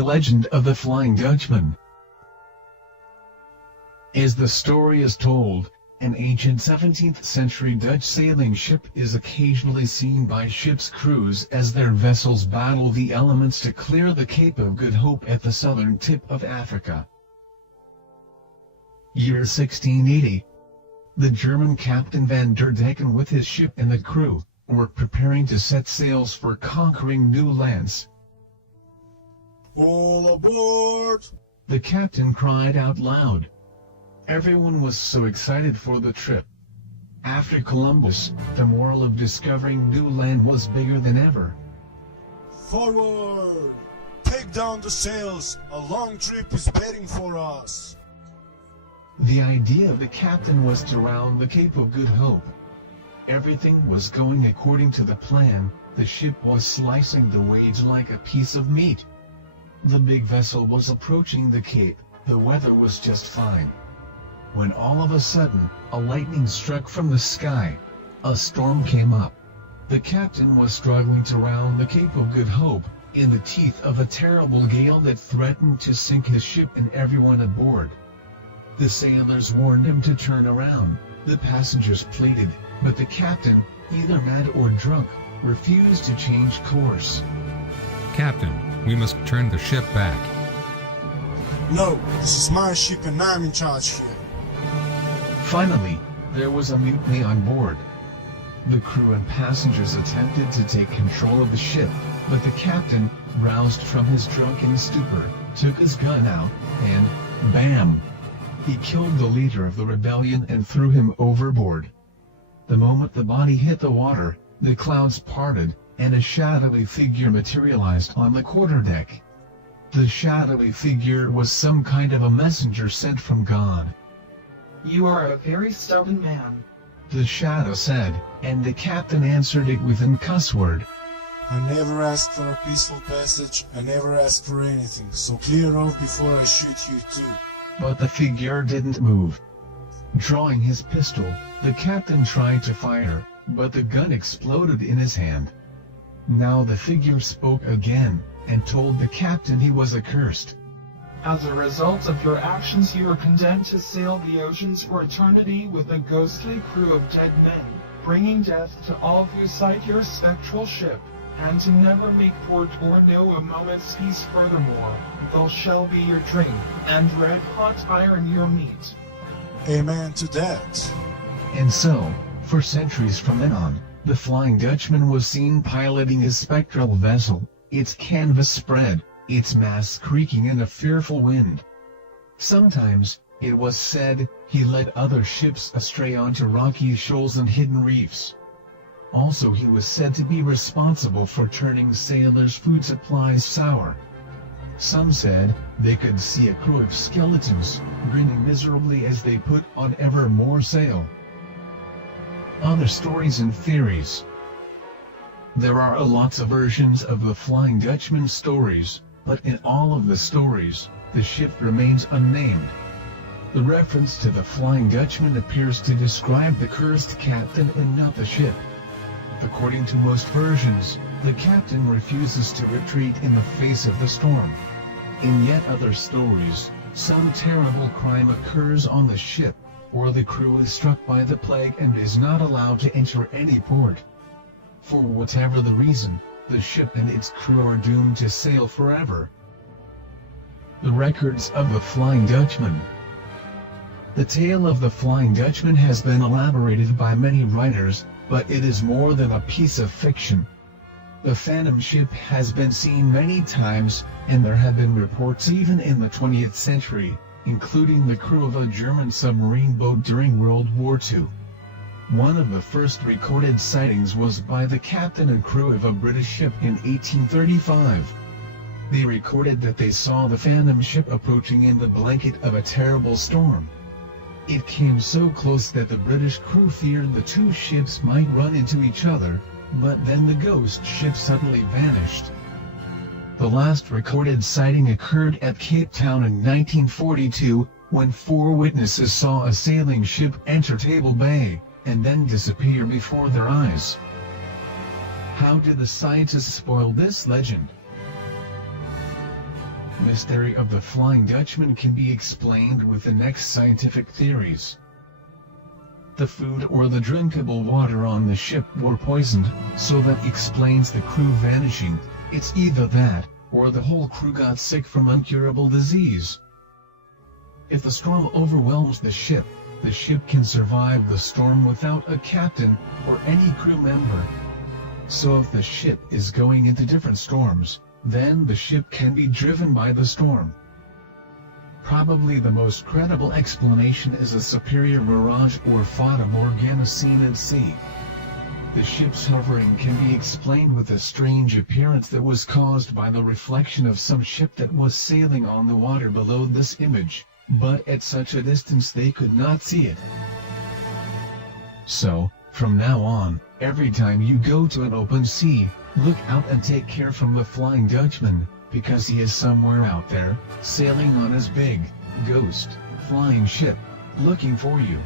the legend of the Flying Dutchman. As the story is told, an ancient 17th century Dutch sailing ship is occasionally seen by ships' crews as their vessels battle the elements to clear the Cape of Good Hope at the southern tip of Africa. Year 1680. The German Captain van der Decken with his ship and the crew were preparing to set sails for conquering new lands. "All aboard!" The captain cried out loud. Everyone was so excited for the trip. After Columbus, the moral of discovering new land was bigger than ever. "Forward! Take down the sails! A long trip is waiting for us!" The idea of the captain was to round the Cape of Good Hope. Everything was going according to the plan. The ship was slicing the waves like a piece of meat. The big vessel was approaching the Cape. The weather was just fine, when all of a sudden, a lightning struck from the sky. A storm came up. The captain was struggling to round the Cape of Good Hope, in the teeth of a terrible gale that threatened to sink his ship and everyone aboard. The sailors warned him to turn around. The passengers pleaded, but the captain, either mad or drunk, refused to change course. "Captain, we must turn the ship back." "No, this is my ship and I'm in charge here." Finally, there was a mutiny on board. The crew and passengers attempted to take control of the ship, but the captain, roused from his drunken stupor, took his gun out, and, bam! He killed the leader of the rebellion and threw him overboard. The moment the body hit the water, the clouds parted, and a shadowy figure materialized on the quarterdeck. The shadowy figure was some kind of a messenger sent from God. "You are a very stubborn man," the shadow said, and the captain answered it with a cuss word. "I never asked for a peaceful passage. I never asked for anything, so clear off before I shoot you too." But the figure didn't move. Drawing his pistol, the captain tried to fire, but the gun exploded in his hand. Now the figure spoke again, and told the captain he was accursed. "As a result of your actions you are condemned to sail the oceans for eternity with a ghostly crew of dead men, bringing death to all who sight your spectral ship, and to never make port or know a moment's peace furthermore. Gall shall be your drink, and red-hot iron your meat." Amen to that. And so, for centuries from then on, the Flying Dutchman was seen piloting his spectral vessel, its canvas spread, its masts creaking in a fearful wind. Sometimes, it was said, he led other ships astray onto rocky shoals and hidden reefs. Also he was said to be responsible for turning sailors' food supplies sour. Some said, they could see a crew of skeletons, grinning miserably as they put on ever more sail. Other stories and theories. There are lots of versions of the Flying Dutchman stories, but in all of the stories, the ship remains unnamed. The reference to the Flying Dutchman appears to describe the cursed captain and not the ship. According to most versions, the captain refuses to retreat in the face of the storm. In yet other stories, some terrible crime occurs on the ship, or the crew is struck by the plague and is not allowed to enter any port. For whatever the reason, the ship and its crew are doomed to sail forever. The records of the Flying Dutchman. The tale of the Flying Dutchman has been elaborated by many writers, but it is more than a piece of fiction. The Phantom ship has been seen many times, and there have been reports even in the 20th century, including the crew of a German submarine boat during World War II. One of the first recorded sightings was by the captain and crew of a British ship in 1835. They recorded that they saw the Phantom ship approaching in the blanket of a terrible storm. It came so close that the British crew feared the two ships might run into each other, but then the ghost ship suddenly vanished. The last recorded sighting occurred at Cape Town in 1942, when 4 witnesses saw a sailing ship enter Table Bay, and then disappear before their eyes. How did the scientists spoil this legend? mystery of the Flying Dutchman can be explained with the next scientific theories. The food or the drinkable water on the ship were poisoned, so that explains the crew vanishing. It's either that, or the whole crew got sick from incurable disease. If the storm overwhelms the ship can survive the storm without a captain or any crew member. So if the ship is going into different storms, then the ship can be driven by the storm. Probably the most credible explanation is a superior mirage or fata morgana seen at sea. The ship's hovering can be explained with a strange appearance that was caused by the reflection of some ship that was sailing on the water below this image, but at such a distance they could not see it. So, from now on, every time you go to an open sea, look out and take care from the Flying Dutchman, because he is somewhere out there, sailing on his big, ghost, flying ship, looking for you.